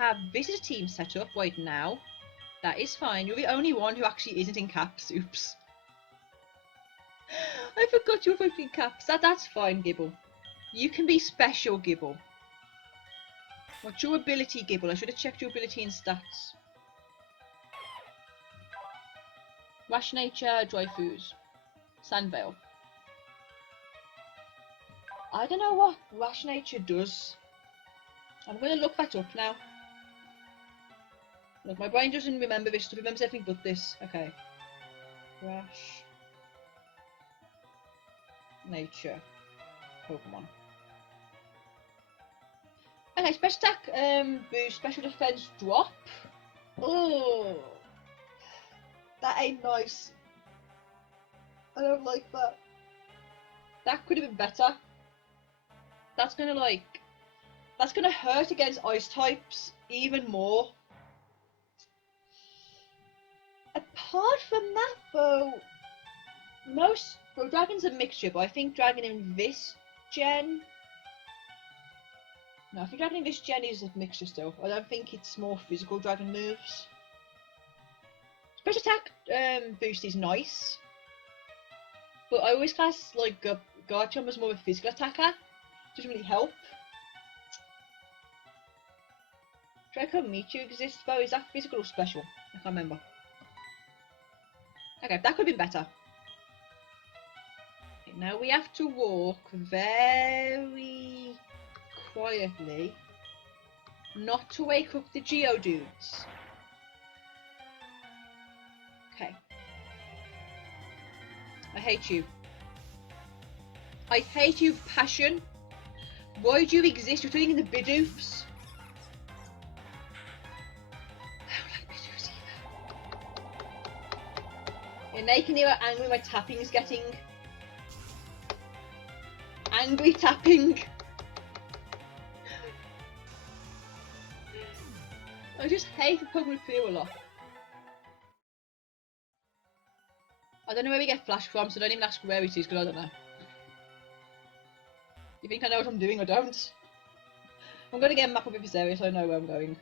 have visitor team set up right now. That is fine. You're the only one who actually isn't in caps. Oops. I forgot you were both in caps. That's fine, Gibble. You can be special, Gibble. What's your ability, Gibble? I should have checked your ability and stats. Rash nature, dry foods. Sandvale. I don't know what rash nature does. I'm going to look that up now. Look, my brain doesn't remember this stuff. It remembers everything but this. Okay. Rash nature Pokemon. Okay, special attack boost, special defense drop. Oh, that ain't nice. I don't like that. That could have been better. That's gonna hurt against ice types even more. Apart from that though, Dragon's a mixture, but I think Dragon in this gen... No, I think Dragon in this gen is a mixture still. I don't think it's more physical Dragon moves. Special attack boost is nice, but I always class like Garchomp as more of a physical attacker. Doesn't really help. Draco Mewtwo exists though. Is that physical or special? I can't remember. Okay, that could have been better. Okay, now we have to walk very quietly, not to wake up the Geodudes. Okay. I hate you. I hate you with passion. Why do you exist? You're turning into Bidoofs. I don't like Bidoofs either. You're making me angry. My tapping is getting angry tapping. I just hate Pokemon a lot. I don't know where we get Flash from, so don't even ask where it is, because I don't know. You think I know what I'm doing? I don't. I'm going to get a map of this area so I know where I'm going.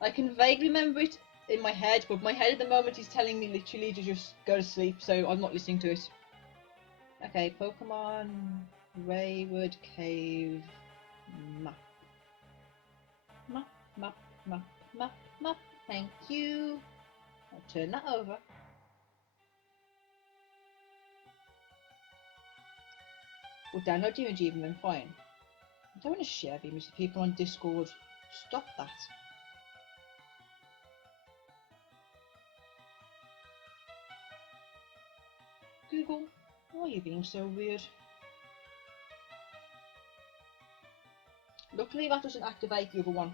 I can vaguely remember it in my head, but my head at the moment is telling me literally to just go to sleep, so I'm not listening to it. Okay, Pokemon Wayward Cave map. Map. Thank you. I'll turn that over. Well, download image even then fine. I don't want to share the image to people on Discord. Stop that. Google, why are you being so weird? Luckily that doesn't activate the other one.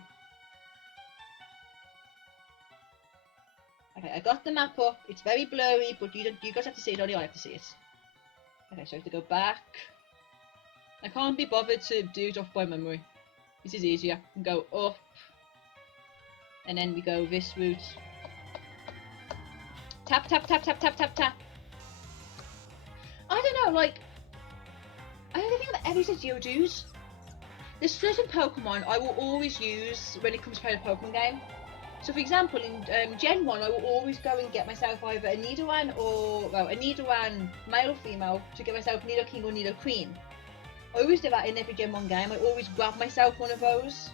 Okay, I got the map up. It's very blurry, but you guys have to see it, only I have to see it. Okay, so I have to go back. I can't be bothered to do it off by memory. This is easier. Go up. And then we go this route. Tap. I don't know, like... I don't think I've ever used Geodudes. There's certain Pokemon I will always use when it comes to playing a Pokemon game. So for example, in Gen 1 I will always go and get myself either a Nidoran or... well, a Nidoran male or female to get myself Nidoking or Nidoqueen. I always do that in every Gen 1 game. I always grab myself one of those.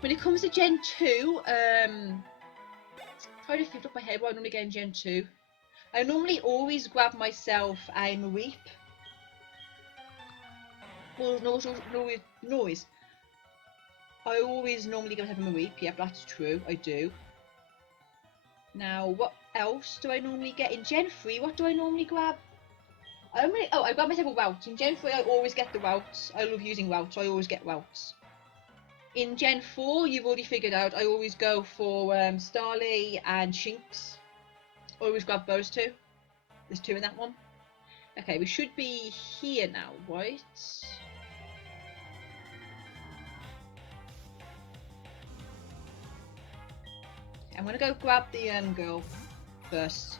When it comes to Gen 2, try to flip up my head what I normally get in Gen 2. I normally always grab myself a Mareep. Well, noise. I always normally give myself a Mareep. Yeah, that's true. I do. Now, what else do I normally get? In Gen 3, what do I normally grab? I grab myself a Route. In Gen 3 I always get the Routes. I love using Routes, so I always get Routes. In Gen 4, you've already figured out, I always go for Starly and Shinx. I always grab those two. There's two in that one. Okay, we should be here now, right? I'm gonna go grab the girl first.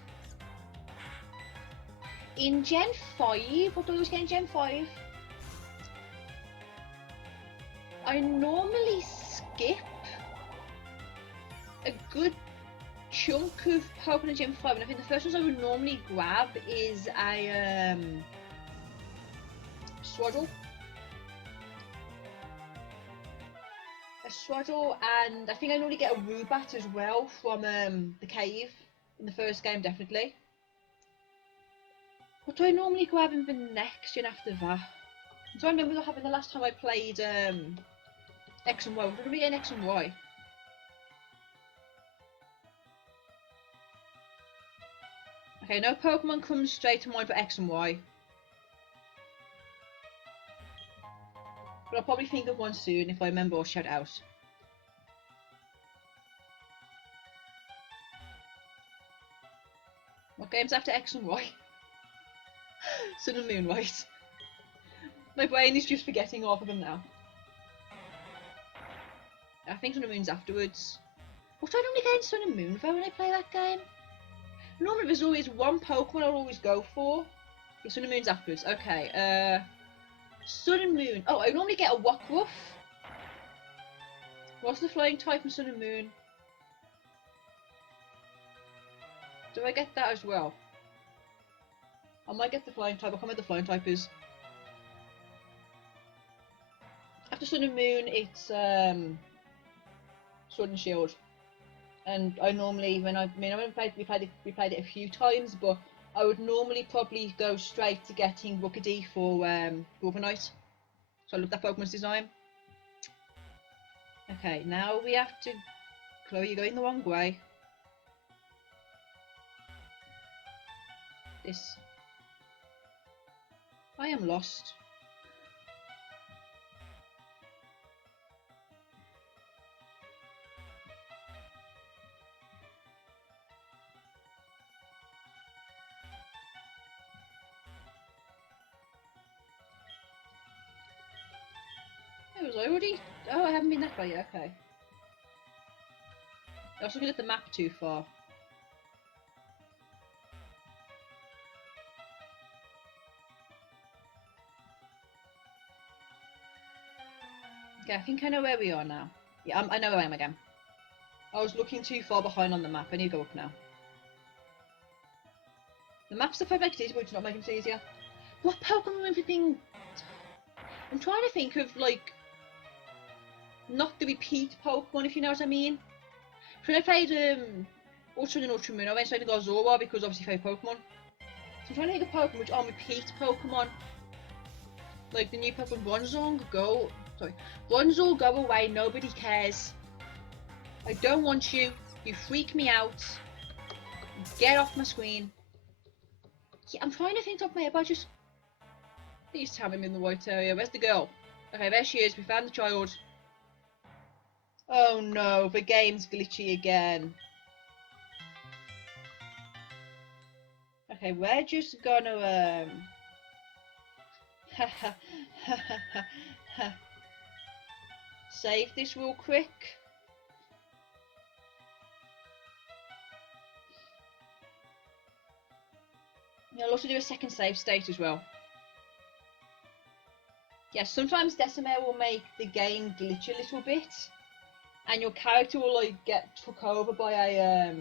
In Gen 5, what do I always get in Gen 5? I normally skip a good chunk of Pokemon Gen 5, and I think the first ones I would normally grab is a Swaddle. And I think I normally get a Woobat as well from the cave in the first game, definitely. What do I normally grab in the next gen after that? So I remember having the last time I played X and Y. What did we get in X and Y? Okay, no Pokemon comes straight to mind for X and Y. But I'll probably think of one soon if I remember or shout out. What game's after X and Y? Sun and Moon, right? My brain is just forgetting half of them now. I think Sun and Moon's afterwards. What do I normally get in Sun and Moon though when I play that game? Normally there's always one Pokemon I'll always go for. The Sun and Moon's afterwards. Okay, Sun and Moon. Oh, I normally get a Woockruff. What's the flying type in Sun and Moon? Do I get that as well? I might get the flying type. I can't remember what the flying type is. After Sun and Moon, it's Sword and Shield. And I normally, we played it a few times, but I would normally probably go straight to getting Rookidee for Overnight. So I love that Pokemon's design. Okay, now we have to... Chloe, you're going the wrong way. This. I am lost. Was I already? Oh, I haven't been that far yet. Okay. I was looking at the map too far. Okay, I think I know where we are now. Yeah, I know where I am again. I was looking too far behind on the map. I need to go up now. The map's the perfect easy, but it's not making it easier. What Pokemon everything? I'm trying to think of like not the repeat Pokemon, if you know what I mean. When I played Ultra and Ultra Moon, I went straight to go Zora because obviously favorite Pokemon. So I'm trying to think of Pokemon which are repeat Pokemon. Like the new Pokemon Bronzong, go away, nobody cares. I don't want you, you freak me out. Get off my screen. Yeah, I'm trying to think of my head, but just... Please tell me I'm in the right area. Where's the girl? Okay, there she is, we found the child. Oh no, the game's glitchy again. Okay, we're just gonna save this real quick. I'll also do a second save state as well. Yeah, sometimes Decimare will make the game glitch a little bit, and your character will like get took over by a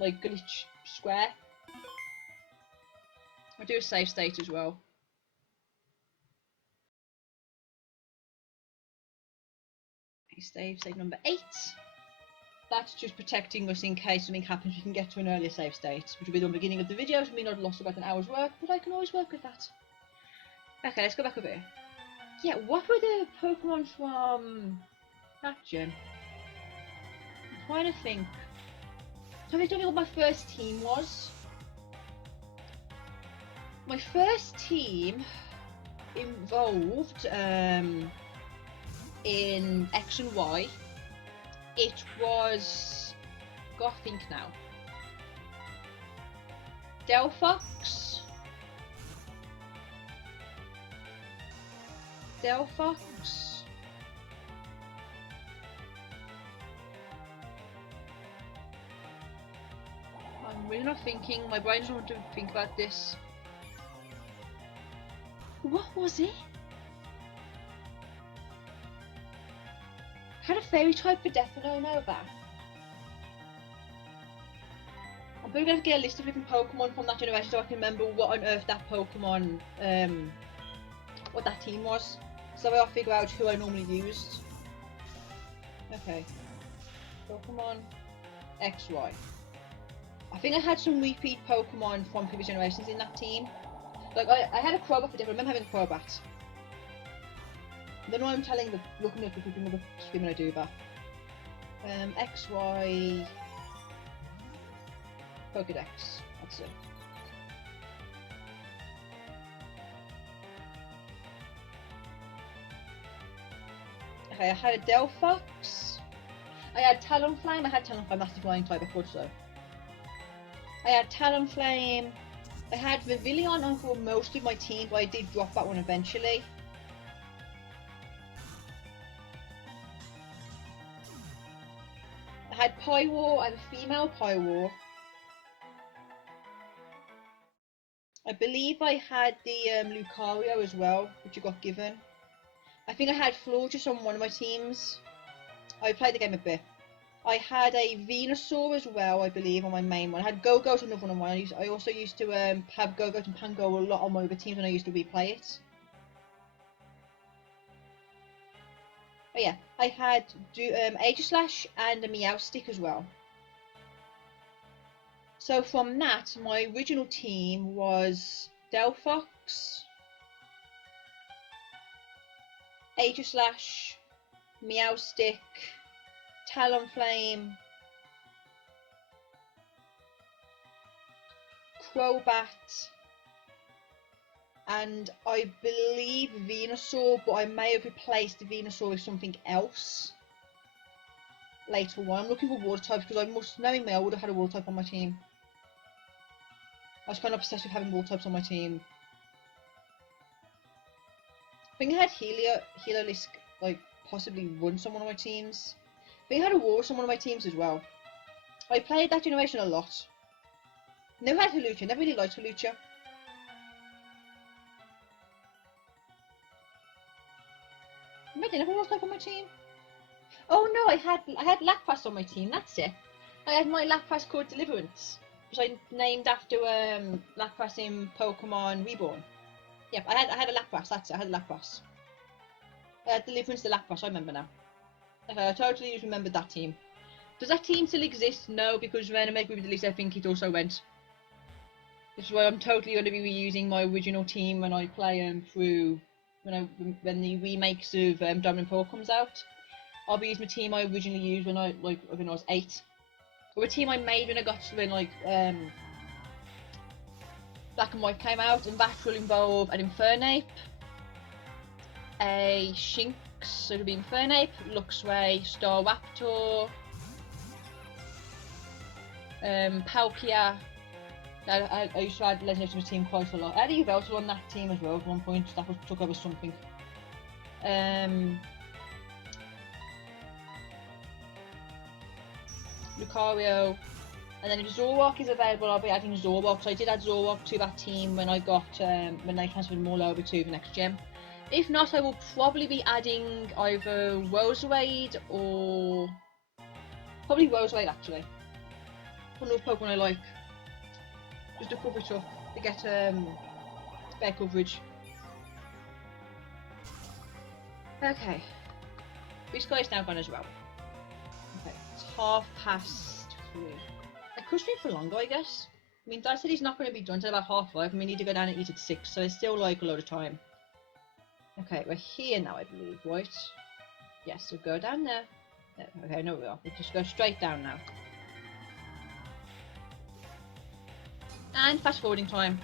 like glitch square. I'll do a save state as well. Okay, save number 8. That's just protecting us in case something happens. We can get to an earlier save state, which will be the beginning of the video, so we not lost about an hour's work, but I can always work with that. Okay, let's go back over here. Yeah, what were the Pokemon from that gen? I'm trying to think. So I don't know what my first team was. My first team involved in X and Y. It was... gotta think now. Delphox. I'm really not thinking. My brain doesn't want to think about this. What was it? Had a fairy type for definitely know that. I'm probably going to get a list of different Pokemon from that generation so I can remember what on earth that Pokemon, what that team was. So I'll figure out who I normally used. Okay. Pokemon XY. I think I had some repeat Pokemon from previous generations in that team. Like, I had a Crobat for different. I remember having a Crobat. I don't know why I'm looking at the people on the screen when I do that. XY. Pokedex. That's it. Okay, I had a Delphox. I had Talonflame. I had Talonflame, that's the flying type, I thought so. I had Talonflame. I had Vivillon on for most of my team, but I did drop that one eventually. I had Pyroar. I had a female Pyroar. I believe I had the Lucario as well, which I got given. I think I had Florges on one of my teams. I played the game a bit. I had a Venusaur as well, I believe, on my main one. I had Go-Goat on another one on one. I also used to have Go-Goat and Pango a lot on my other teams when I used to replay it. Oh yeah, I had Aegislash and a Meowstic as well. So from that, my original team was Delphox, Aegislash, Meowstic, Talonflame, Crobat, and I believe Venusaur, but I may have replaced the Venusaur with something else later on. I'm looking for water types because knowing me, I would have had a water type on my team. I was kind of obsessed with having water types on my team. I think I had Heliolisk, like, possibly once on one of my teams. I think I had a Walrus on one of my teams as well. I played that generation a lot. Never had Hawlucha, never really liked Hawlucha. I didn't have a water type on my team. Oh no, I had Lapras on my team, that's it. I had my Lapras called Deliverance, which I named after Lapras in Pokemon Reborn. Yep, I had a Lapras, that's it, I had a Lapras. Deliverance to Lapras, I remember now. Okay, I totally just remembered that team. Does that team still exist? No, because when I made Group Release, I think it also went. This is why I'm totally going to be reusing my original team when I play through when the remakes of Diamond and Pearl comes out. I'll be using the team I originally used when I was 8, or a team I made when Black and White came out, and that will involve an Infernape, a Shinx, so it'll be Infernape, Luxray, Staraptor, Palkia. I used to add Legendary to my team quite a lot. I had a Yveltal on that team as well at one point, that was took over something. Lucario, and then if Zoroark is available, I'll be adding Zoroark. So I did add Zoroark to that team when I got when they transferred them all over to the next gem. If not, I will probably be adding either Roserade or probably Roserade actually. One of those Pokemon I like, just to cover it up to get fair coverage. Okay, this guy is now gone as well. Okay, it's 3:30. I could stream for longer, I guess. I mean, Dad said he's not going to be done until about 4:30, and we need to go down and eat at 6, so it's still like a lot of time. Okay, we're here now, I believe, right? Yes, we'll go down there. Okay, no, we are. We'll just go straight down now. And fast forwarding time.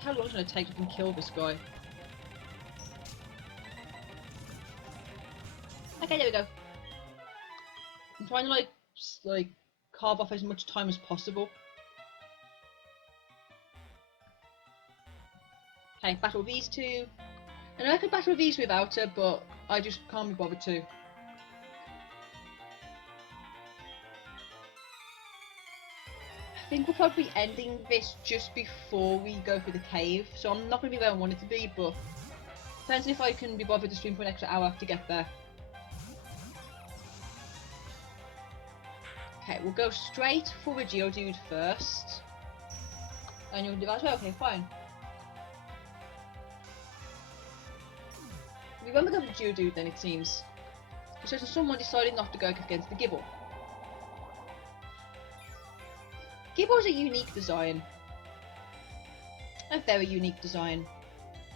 How long is it going to take to kill this guy? Okay, there we go. I'm trying to like carve off as much time as possible. Okay, battle these two. I know I could battle these without her, but I just can't be bothered to. I think we're probably ending this just before we go through the cave, so I'm not going to be where I want it to be, but depends if I can be bothered to stream for an extra hour to get there. Okay, we'll go straight for the Geodude first. And you'll do that as well, okay, fine. We won't go for the Geodude then, it seems. So someone decided not to go against the Gibble. Gibble's a unique design. A very unique design.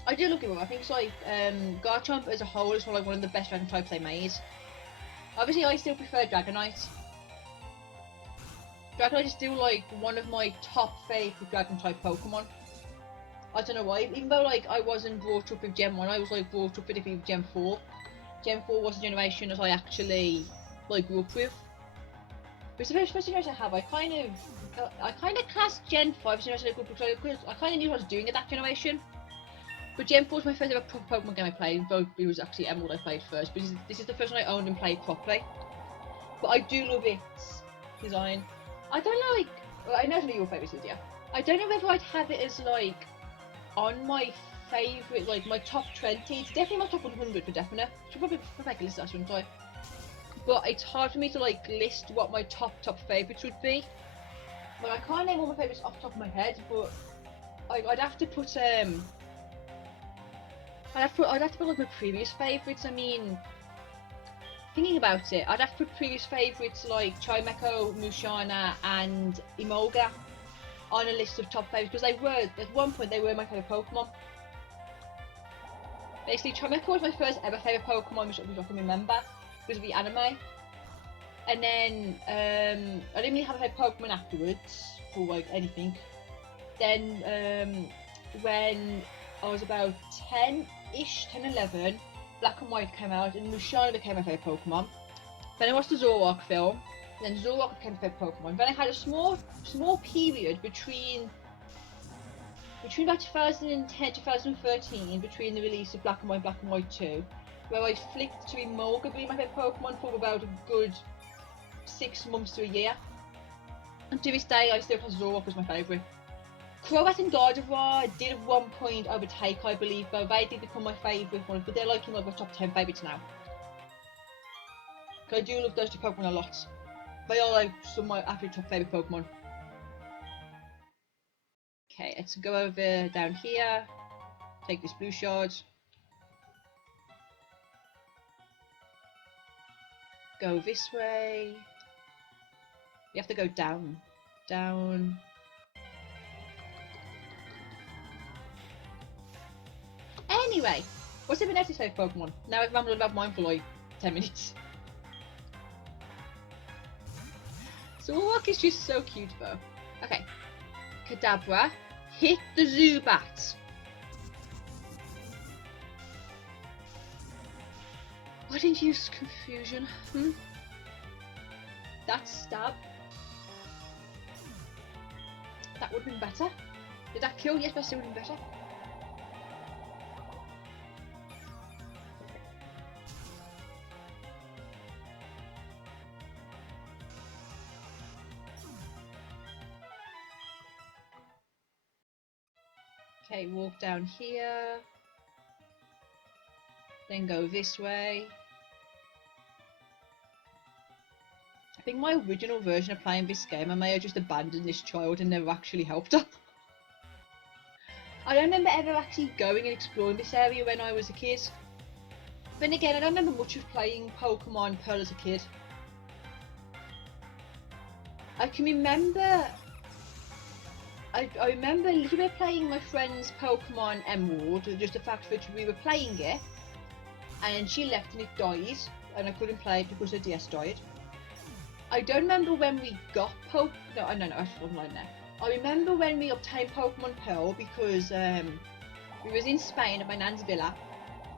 I do love Gibble. I think it's like Garchomp as a whole is like one of the best dragon types they made. Obviously I still prefer Dragonite. Dragonite is still like one of my top favourite dragon type Pokemon. I don't know why, even though like I wasn't brought up with Gen 1, I was like brought up with Gen 4. Gen 4 was a generation that I actually like grew up with. But it's the first generation I have. I kind of classed Gen 5 generation as a good because I kind of knew what I was doing at that generation. But Gen 4 was my first ever proper Pokemon game I played, though it was actually Emerald I played first. But this is the first one I owned and played properly. But I do love its design. I don't know, like, well, I know it's one of your favourites, Lydia. I don't know whether I'd have it as like on my favourite, like my top 20. It's definitely my top 100 for definite. Should probably make a list of that, shouldn't I? But it's hard for me to like list what my top favourites would be. Well, I can't name all my favourites off the top of my head, but I'd have to put I'd have to put like my previous favourites. I mean, thinking about it, I'd have to put previous favourites like Chimecho, Musharna, and Emolga on a list of top favourites because they were at one point they were my favourite Pokemon. Basically, Chimecho was my first ever favourite Pokemon, which I can remember because of the anime. And then I didn't really have a favourite Pokemon afterwards for like anything. Then when I was about 10-ish, 10, 11, Black and White came out and Musharna became my favourite Pokemon. Then I watched the Zoroark film, then Zoroark became my favourite Pokemon. Then I had a small period between about 2010 2013, between the release of Black and White 2, where I flicked to Emolga being my favourite Pokemon for about a good 6 months to a year. And to this day I still have Zoroark as my favourite. Crobat and Gardevoir did at one point overtake, I believe, though they did become my favourite one, but they're like in my top 10 favourites now. I do love those two Pokemon a lot. They are like some of my absolute top favourite Pokemon. Okay, let's go over down here. Take this blue shard. Go this way. We have to go down. Down. Anyway, what's the next favourite Pokemon? Now I've rambled about mine for like 10 minutes. Zoroark is just so cute though. Okay. Kadabra, hit the Zubat. Why didn't you use Confusion? That stab. That would have been better. Did that kill? Yes, but still would have been better. Okay, walk down here. Then go this way. I think my original version of playing this game, I may have just abandoned this child and never actually helped her. I don't remember ever actually going and exploring this area when I was a kid. Then again, I don't remember much of playing Pokemon Pearl as a kid. I can remember... I remember a little bit playing my friend's Pokemon Emerald, just the fact that we were playing it, and she left and it died, and I couldn't play it because her DS died. I don't remember when we got no, I was online now. I remember when we obtained Pokemon Pearl because we was in Spain at my nan's villa,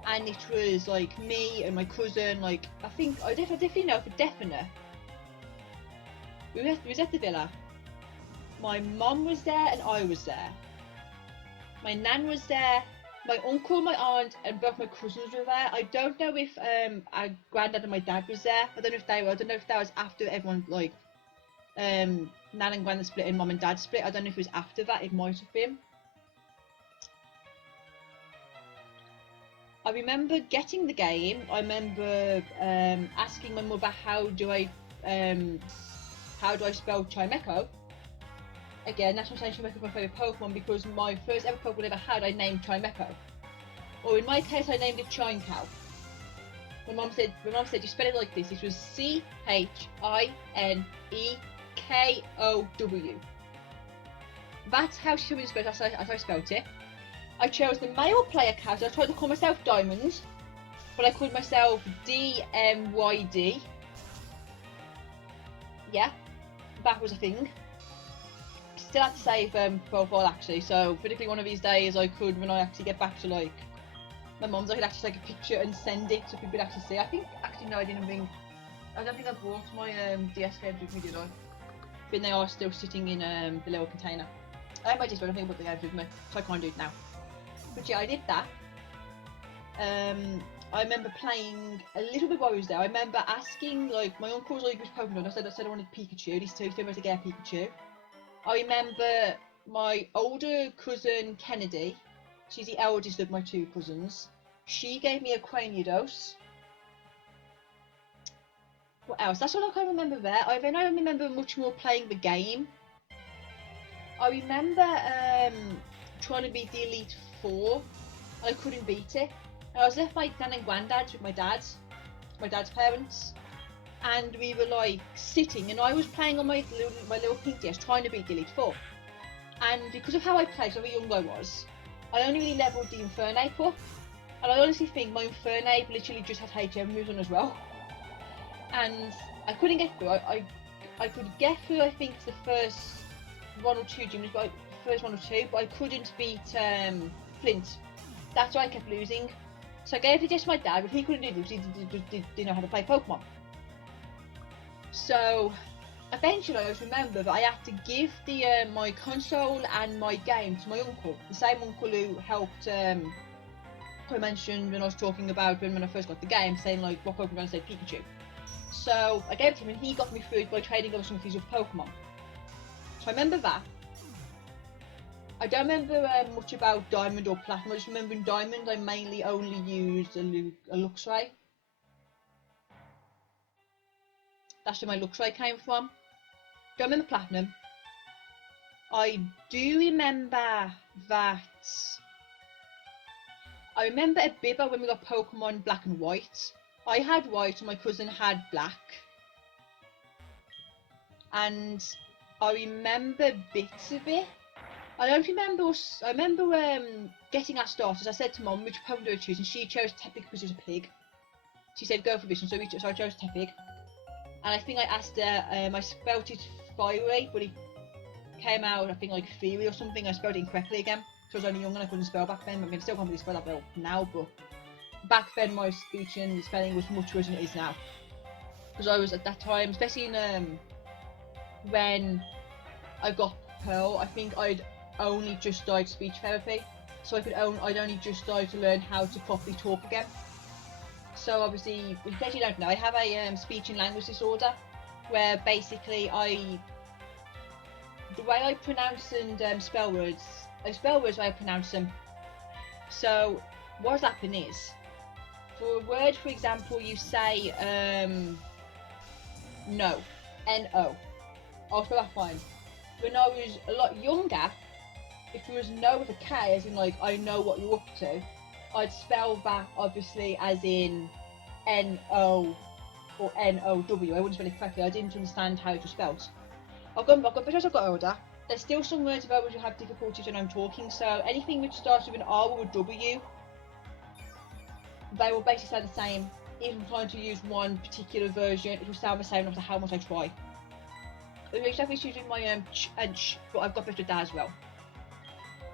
and it was like me and my cousin, like I definitely know for definite. We was at the villa. My mum was there and I was there. My nan was there. My uncle, my aunt, and both my cousins were there. I don't know if our granddad and my dad was there. I don't know if they were. I don't know if that was after everyone like Nan and Gwen split and Mum and Dad split. I don't know if it was after that, it might have been. I remember getting the game. I remember asking my mother how do I spell Chimecho. Again, that's not saying Chimecho is my favourite Pokemon, because my first ever Pokemon I ever had, I named Chimecho. Or in my case, I named it Chimecow. My mum said, you spell it like this. It was CHINEKOW. That's how she told me to spell it, that's how I spelled it. I chose the male player character. I tried to call myself Diamond, but I called myself DMYD. Yeah, that was a thing. Still had to save profile actually, so particularly one of these days I could, when I actually get back to like my mum's, I could actually take a picture and send it so people could actually see. I think, actually no, I don't think I brought my DS games with me, did I? But they are still sitting in the little container. I have my DS, but I don't think I brought the games with me, so I can't do it now. But yeah, I did that. I remember playing a little bit while I was there. I remember asking, like, my uncle was like, which Pokemon? I said I wanted Pikachu. These two told me to get a Pikachu. I remember my older cousin Kennedy, she's the eldest of my two cousins. She gave me a Cranidos. What else? That's all I can remember there. I remember much more playing the game. I remember trying to beat the Elite Four. I couldn't beat it. I was left by Nan and Granddad's with my dad's parents, and we were like sitting, and I was playing on my little pink DS trying to beat the Elite Four. And because of how I played, so how young I was, I only really leveled the Infernape up, and I honestly think my Infernape literally just had HM moves on as well. And I couldn't get through. I could get through, I think, the first one or two gyms, but I couldn't beat Flint. That's why I kept losing. So I gave it to my dad, but he couldn't do it because he didn't know how to play Pokemon. So eventually I always remember that I had to give the my console and my game to my uncle, the same uncle who helped, who I mentioned when I was talking about when I first got the game, saying like what Pokemon, I said Pikachu. So I gave it to him and he got me through it by trading over some of his Pokemon. So I remember that. I don't remember much about Diamond or Platinum. I just remember in Diamond I mainly only used a Luxray. That's where my Luxray came from. Don't remember Platinum. I do remember that. I remember a bit about when we got Pokemon Black and White. I had White and my cousin had Black. And I remember bits of it. I don't remember us. I remember getting our starters. I said to Mum which Pokemon do I choose, and she chose Tepig because it was a pig. She said go for this one, so I chose Tepig. And I think I asked her, I spelled it Fiery, but it came out, I think, like Fury or something. I spelled it incorrectly again, because I was only young and I couldn't spell back then. I mean, I still can't really spell that well now, but back then my speech and spelling was much worse than it is now. Because I was at that time, especially in when I got Pearl, I think I'd only just started speech therapy, so I'd only just started to learn how to properly talk again. So obviously, in case you don't know, I have a speech and language disorder, where basically the way I pronounce and spell words, I spell words the way I pronounce them. So what's happened is, for a word, for example, you say no, N-O. I'll spell that fine. When I was a lot younger, if it was no with a K, as in like I know what you're up to, I'd spell that obviously as in N-O or N-O-W. I wouldn't spell it correctly. I didn't understand how it was spelled. But as I got older, there's still some words about which I have difficulties when I'm talking. So anything which starts with an R or a W, they will basically sound the same. Even trying to use one particular version, it will sound the same no matter how much I try. I have issues with my ch and sh, but I've got better with that as well.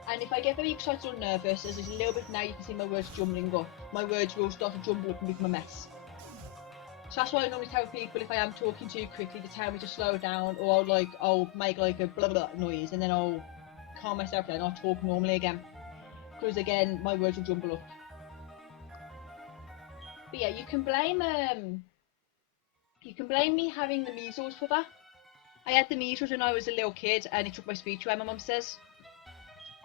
And if I get very excited or nervous, as there's a little bit now, you can see my words jumbling up. My words will start to jumble up and become a mess. So that's why I normally tell people if I am talking too quickly to tell me to slow down, or I'll make like a blah blah noise, and then I'll calm myself down and I'll talk normally again. Because again, my words will jumble up. But yeah, you can blame me having the measles for that. I had the measles when I was a little kid, and it took my speech away, my mum says.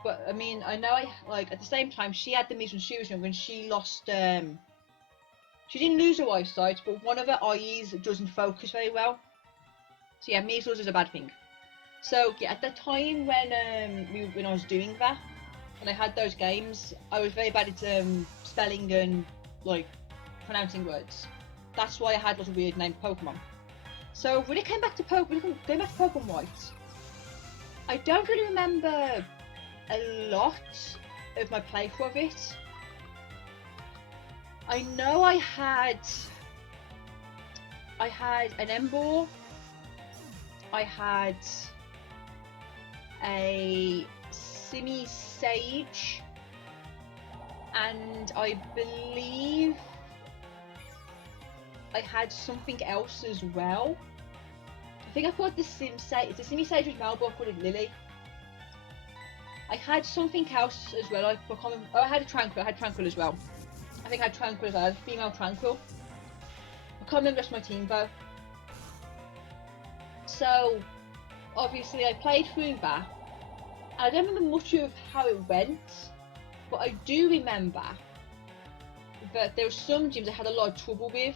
But I mean, I know like at the same time she had the measles when she was young, and she lost. She didn't lose her eyesight, but one of her eyes doesn't focus very well. So yeah, measles is a bad thing. So yeah, at the time when I was doing that, when I had those games, I was very bad at spelling and like pronouncing words. That's why I had little weird named Pokemon. So when it came back to Pokemon White, I don't really remember a lot of my playthrough of it. I know I had an Emboar, I had a Sage, and I believe I had something else as well. I think I called the Sage with Malborn, I called it Lily. I had something else as well. I had a Tranquil. I had Tranquil as well. I think I had Tranquil as well. I had a female Tranquil. I can't remember just my team though. So obviously I played through that. I don't remember much of how it went, but I do remember that there were some gyms I had a lot of trouble with.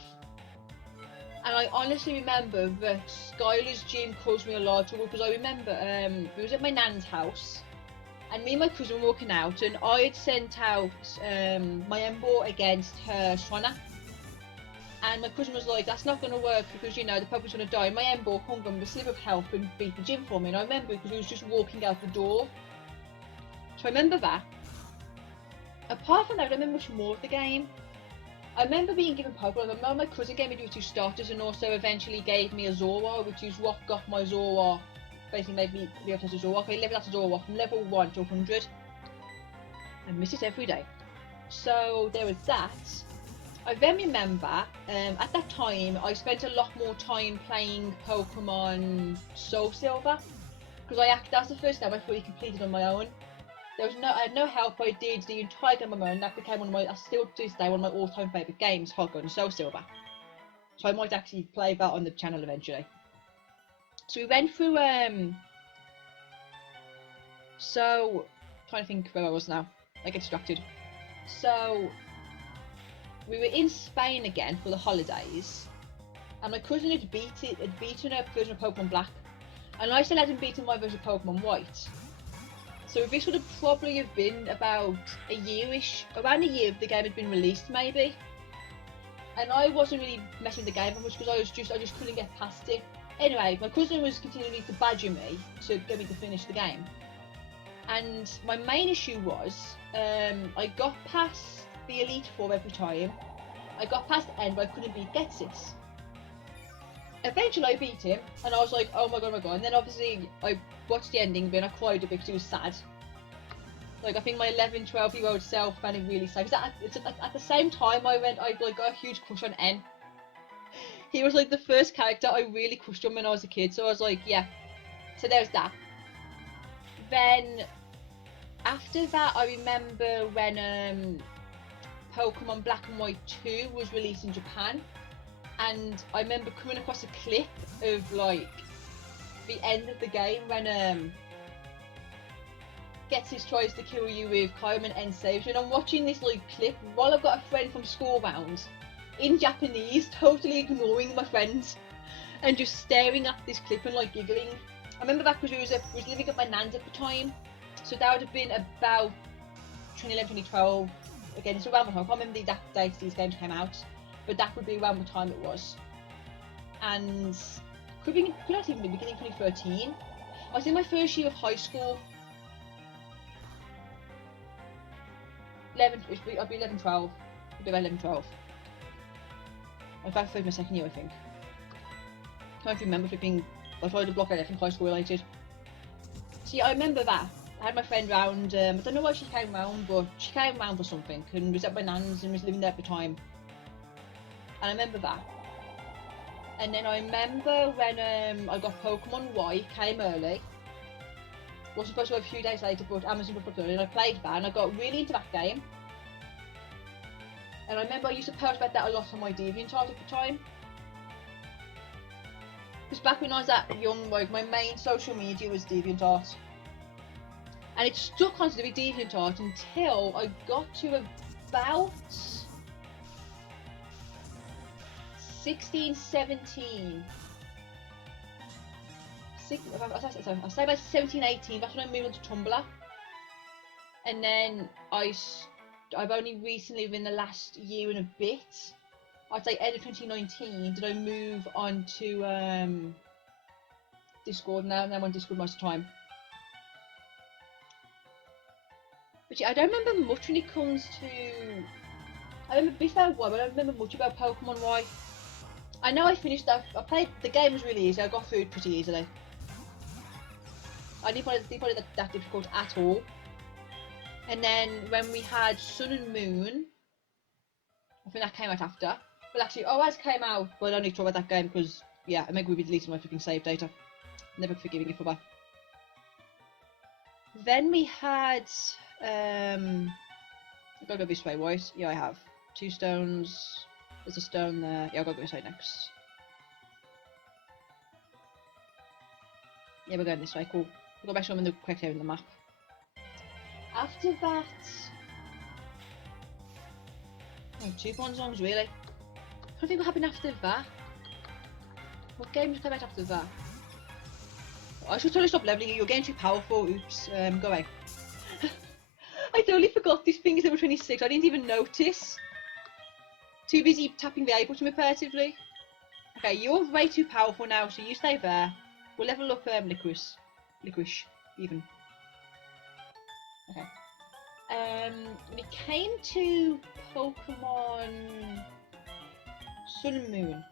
And I honestly remember that Skylar's gym caused me a lot of trouble, because I remember we was at my nan's house, and me and my cousin were walking out, and I had sent out my Emboar against her Swanna. And my cousin was like, that's not going to work, because you know the Pokemon's going to die. And my Emboar come from a slip of help and beat the gym for me. And I remember because he was just walking out the door. So I remember that. Apart from that, I don't remember much more of the game. I remember being given Pokemon. I remember my cousin gave me 2 starters, and also eventually gave me a Zorua, which is what got my Zorua. Basically made me be able to test a Zorua. I leveled out a Zorua from level 1 to 100. I miss it every day. So there was that. I then remember, at that time, I spent a lot more time playing Pokemon Soul Silver, because that's the first game I fully completed on my own. I had no help. I did the entire game on my own. That became I still to this day, one of my all-time favourite games, Pokemon Soul Silver. So I might actually play that on the channel eventually. So we went through, so, I'm trying to think where I was now. I get distracted. So, we were in Spain again for the holidays, and my cousin had beaten her version of Pokemon Black, and I still hadn't beaten my version of Pokemon White. So this would have probably have been about a year-ish, around a year if the game had been released maybe. And I wasn't really messing with the game much, because I just couldn't get past it. Anyway, my cousin was continuing to badger me to get me to finish the game. And my main issue was, I got past the Elite Four every time. I got past the end, but I couldn't beat Getsis. Eventually I beat him, and I was like, oh my god. And then obviously I watched the ending, but I cried a bit because it was sad. Like, I think my 11, 12-year-old self found it really sad. At the same time I got a huge crush on N. He was like the first character I really crushed on when I was a kid, so I was like, yeah. So there's that. Then after that, I remember when Pokemon Black and White 2 was released in Japan, and I remember coming across a clip of like the end of the game when Getsis tries to kill you with Kyurem and N saves you, and I'm watching this like clip while I've got a friend from school round in Japanese, totally ignoring my friends and just staring at this clip and like giggling. I remember that because we was living at my nan's at the time, so that would have been about 2011, 2012. Again, it's around the time. I can't remember the exact dates these games came out, but that would be around the time it was. And could actually be beginning 2013. I was in my first year of high school. I'd be 11, 12. I'd be about 11, 12. I was about to my second year, I think. I can't remember if it being. I tried to block out everything high school related. See, I remember that. I had my friend round, I don't know why she came round, but she came round for something and was at my nan's and was living there at the time. And I remember that. And then I remember when I got Pokemon Y, came early. Was supposed to have a few days later, but Amazon put it early, and I played that and I got really into that game. And I remember I used to post about that a lot on my DeviantArt at the time. Because back when I was that young, like, my main social media was DeviantArt. And it stuck on to be DeviantArt until I got to about 16, 17. I'll say about 17, 18, that's when I moved on to Tumblr. And then I've only recently, within the last year and a bit, I'd say end of 2019, did I move on to Discord now, and I'm on Discord most of the time. But yeah, I don't remember much when it comes to... I remember a bit about Y, but I don't remember much about Pokemon Y. I know I finished that. The game was really easy, I got through it pretty easily. I didn't find it that difficult at all. And then when we had Sun and Moon, I think that came out after. Well, actually, OAS came out, but I don't need to talk about that game because, yeah, I make we be deleting my freaking save data. Never forgiving you for that. Then we had, I've got to go this way, boys. Yeah, I have. 2 stones. There's a stone there. Yeah, I've got to go this way next. Yeah, we're going this way, cool. We'll go back to them in the correct area in the map. After that... Oh, 2 Pond songs, really? I don't think what happened after that. What games came out after that? I should totally stop leveling you, you're getting too powerful, oops, go away. I totally forgot this thing is level 26, I didn't even notice. Too busy tapping the A button repetitively. Okay, you're way too powerful now, so you stay there. We'll level up Licorice, even. Okay. When it came to Pokemon Sun and Moon,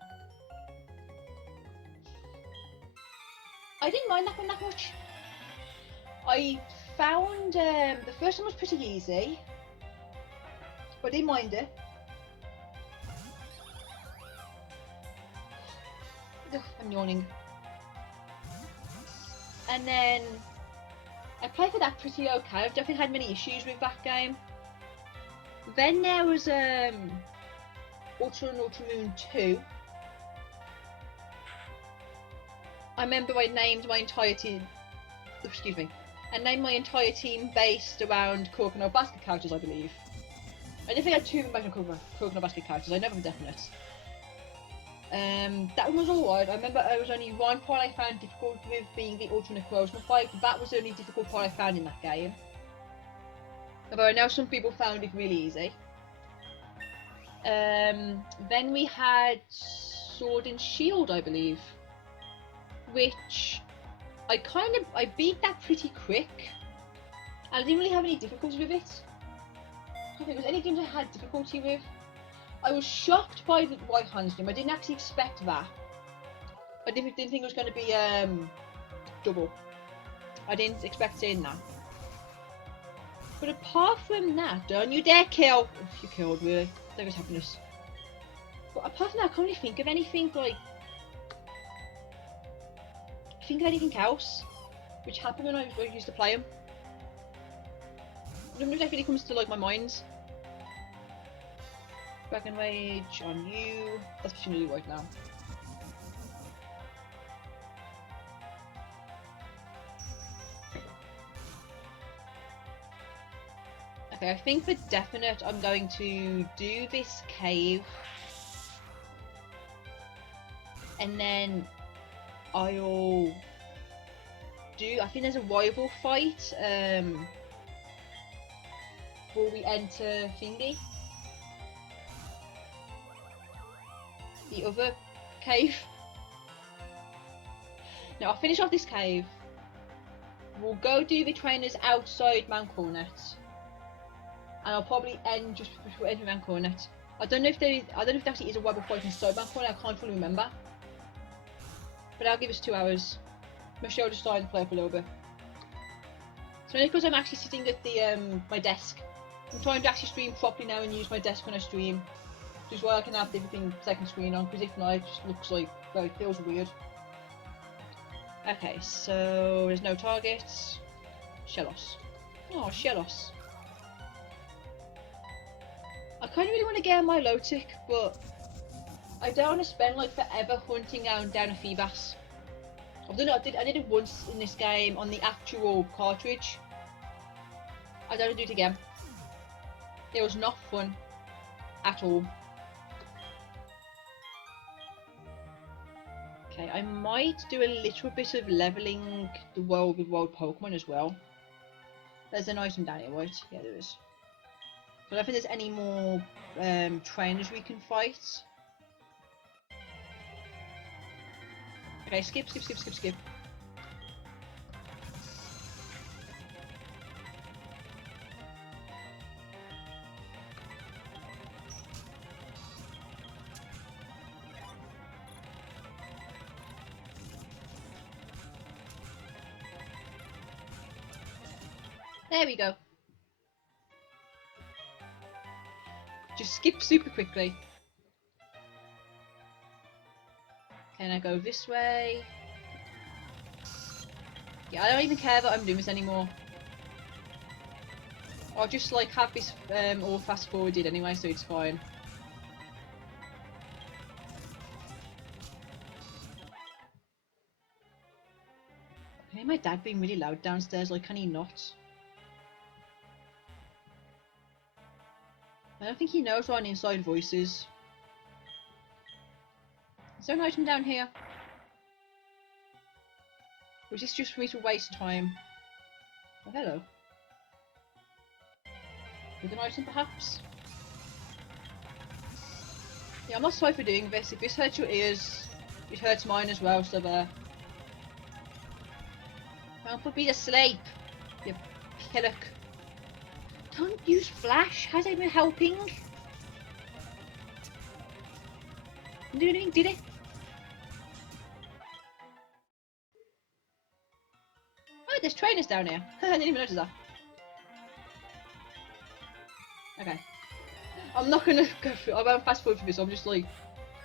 I didn't mind that one that much. I found the first one was pretty easy, but I didn't mind it. Ugh, I'm yawning. And then I played for that pretty okay. I've definitely had many issues with that game. Then there was Ultra and Ultra Moon 2. I remember I named my entire team. Excuse me. I named my entire team based around Crocodile Basket characters, I believe. I definitely had 2 based on Crocodile Basket characters. I never have a definite. That one was alright. I remember there was only one part I found difficult with being the Ultra Necrozma fight. That was the only difficult part I found in that game. Although I know some people found it really easy. Then we had Sword and Shield, I believe, which I beat that pretty quick. I didn't really have any difficulty with it. I don't think there was any games I had difficulty with. I was shocked by the White Hands game. I didn't actually expect that. I didn't think it was going to be double. I didn't expect seeing that. But apart from that, don't you dare kill! If you killed, really. There was happiness. But apart from that, I can't really think of anything like... think of anything else which happened when I used to play them. None of it really comes to like my mind. Dragon Rage on you. That's what you need to do right now. Okay, I think for definite I'm going to do this cave. And then I'll do, I think there's a rival fight before we enter Thingy. The other cave. Now I'll finish off this cave. We'll go do the trainers outside Mount Coronet. And I'll probably end just before entering Mount Coronet. I don't know if there actually is a rival fight inside Mount Coronet, I can't fully remember. But I'll give us 2 hours. Michelle just started to play up a little bit. So only because I'm actually sitting at the my desk. I'm trying to actually stream properly now and use my desk when I stream. Which is why I can have everything second screen on, because if not it just looks like, well, it feels weird. Okay, so there's no targets. Shellos. Oh, Shellos. I kind of really want to get a Milotic, but I don't want to spend like forever hunting down a Feebas. I've done it. I did it once in this game on the actual cartridge. I don't do it again. It was not fun at all. Okay, I might do a little bit of leveling the world with wild Pokemon as well. There's an item down here, right? Yeah, there is. But I don't think there's any more trainers we can fight. Okay, skip. There we go. Just skip super quickly. Can I go this way? Yeah, I don't even care that I'm doing this anymore. I'll just like have this all fast forwarded anyway, so it's fine. I hear my dad being really loud downstairs, like can he not? I don't think he knows what an inside voice is. Is there an item down here? Or is this just for me to waste time? Oh, hello. With an item, perhaps? Yeah, I'm not sorry for doing this. If this hurts your ears, it hurts mine as well, so there. Don't put me to sleep, you pillock. Don't use flash. Has it been helping? Didn't do anything, did it? Oh, there's trainers down here. I didn't even notice that. Okay. I'm not gonna go through. I won't fast forward for this. I'm just like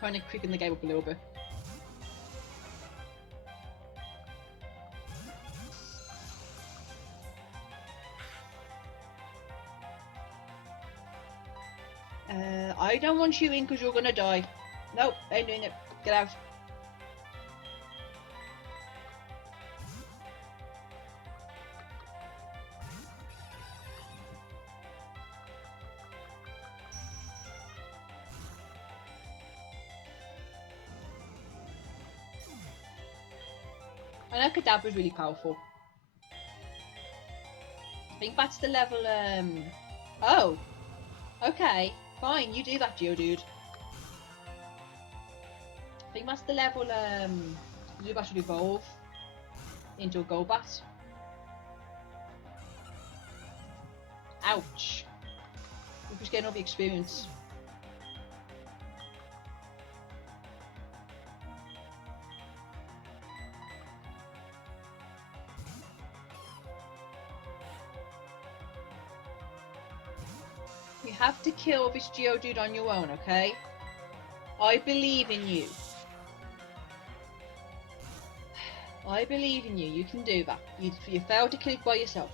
kind of quicken the game up a little bit. I don't want you in because you're gonna die. Nope, I ain't doing it. Get out. I know Kadabra's really powerful. I think that's the level, Oh! Okay, fine, you do that, Geodude. I think that's the level, Zubat should evolve into a Golbat. Ouch! We're just getting all the experience. You have to kill this Geodude on your own, okay? I believe in you. I believe in you. You can do that. You failed to kill it by yourself.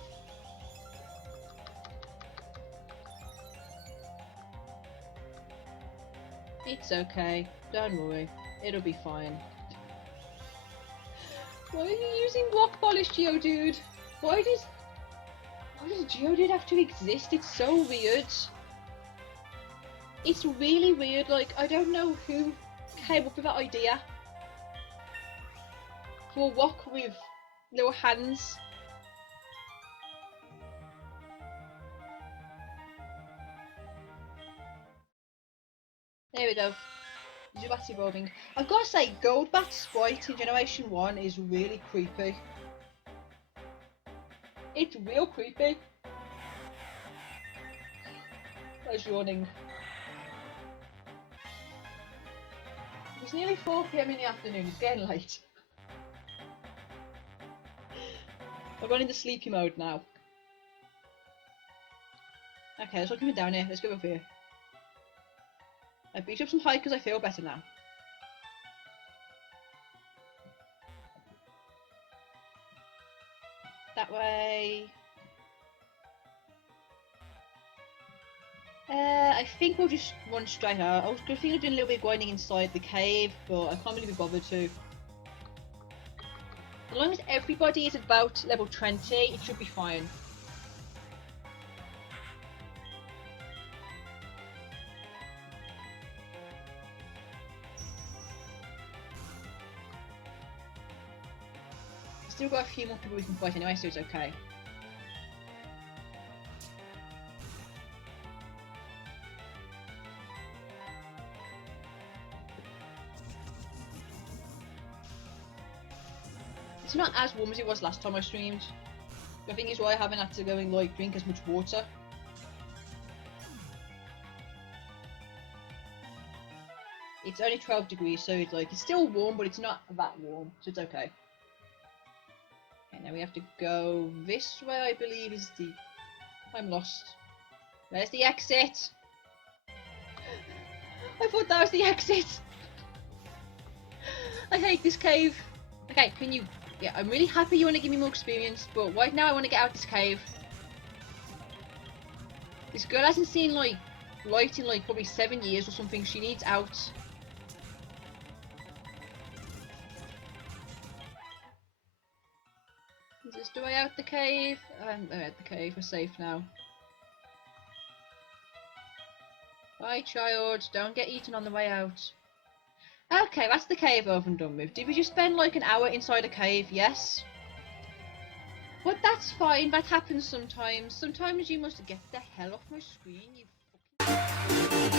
It's okay. Don't worry. It'll be fine. Why are you using block polish, Geodude? Why does Geodude have to exist? It's so weird. It's really weird, like, I don't know who came up with that idea. For a walk with little hands. There we go. Zubat's evolving. I've got to say, Goldbat's sprite in Generation 1 is really creepy. It's real creepy. I was yawning. It's nearly 4 PM in the afternoon, it's getting late. I've gone into sleepy mode now. Okay, let's look down here, let's go over here. I beat up some hikers, I feel better now. That way. I think we'll just run straight out. I was thinking of doing a little bit of grinding inside the cave, but I can't really be bothered to. As long as everybody is about level 20, it should be fine. Still got a few more people we can fight anyway, so it's okay. It's not as warm as it was last time I streamed. I think it's why I haven't had to go and like drink as much water. It's only 12 degrees, so it's like, it's still warm, but it's not that warm, so it's okay. Okay, now we have to go this way, I believe is the... I'm lost. Where's the exit? I thought that was the exit! I hate this cave. Okay, can you... Yeah, I'm really happy you want to give me more experience, but right now I want to get out this cave. This girl hasn't seen, like, light in, like, probably 7 years or something. She needs out. Is this the way out the cave? I'm out the cave. We're safe now. Bye, child. Don't get eaten on the way out. Okay, that's the cave over and done with. Did we just spend like an hour inside a cave? Yes. But that's fine. That happens sometimes. Sometimes you must get the hell off my screen, you fucking...